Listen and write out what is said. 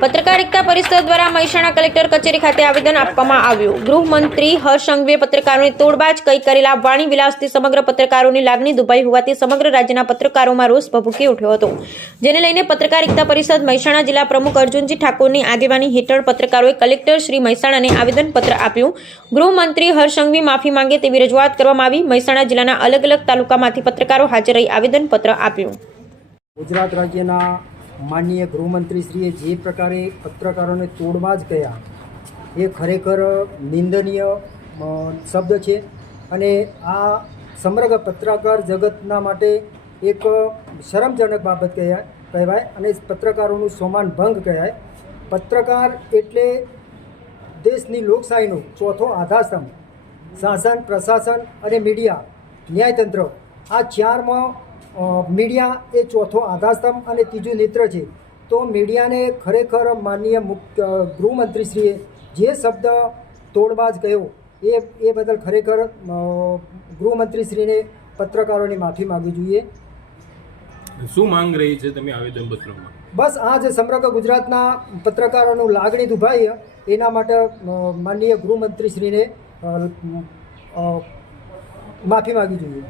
પત્રકારિતા પરિષદ દ્વારા મહેસાણા કલેક્ટર કચેરી ખાતે આવેદન આપવામાં આવ્યું। ગૃહમંત્રી હર્ષ સંઘવીએ પત્રકારોને તોડબાજ કઈ કરેલા વાણી વિલાસથી સમગ્ર પત્રકારોની લાગણી દુભાઈ હોવાથી સમગ્ર રાજ્યના પત્રકારોમાં રોષ ભભૂકી ઉઠ્યો હતો, જેને લઈને પત્રકારિતા પરિષદ મહેસાણા જિલ્લા પ્રમુખ અર્જુનજી ઠાકોરની આગેવાની હેઠળ પત્રકારોએ કલેક્ટર શ્રી મહેસાણાને આવેદનપત્ર આપ્યું। ગૃહમંત્રી હર્ષ સંઘવી માફી માંગે તેવી રજૂઆત કરવામાં આવી। મહેસાણા જિલ્લાના અલગ અલગ તાલુકામાંથી પત્રકારો હાજર રહી આવેદનપત્ર આપ્યું। ગુજરાત રાજ્યના માનનીય ગૃહમંત્રીશ્રીએ જે પ્રકારે પત્રકારોને તોડબાજ કહ્યા એ ખરેખર નિંદનીય શબ્દ છે અને આ સમગ્ર પત્રકાર જગતના માટે એક શરમજનક બાબત કહેવાય અને પત્રકારોનું સ્વમાન ભંગ કહેવાય। પત્રકાર એટલે દેશની લોકશાહીનો ચોથો આધારસ્તંભ। શાસન, પ્રશાસન અને મીડિયા, ન્યાયતંત્ર આ ચારમાં મીડિયા એ ચોથો આધારસ્તંભ અને ત્રીજું નેત્ર છે। તો મીડિયાને ખરેખર માનનીય ગૃહમંત્રીશ્રીએ જે શબ્દ તોડબાજ કહ્યો એ બદલ ખરેખર ગૃહમંત્રીશ્રીને પત્રકારોની માફી માગવી જોઈએ। શું માંગ રહી છે તમે આવેદનપત્રમાં? બસ આ જ સમગ્ર ગુજરાતના પત્રકારોનું લાગણી દુભાઈ એના માટે માનનીય ગૃહમંત્રીશ્રીને માફી માગવી જોઈએ।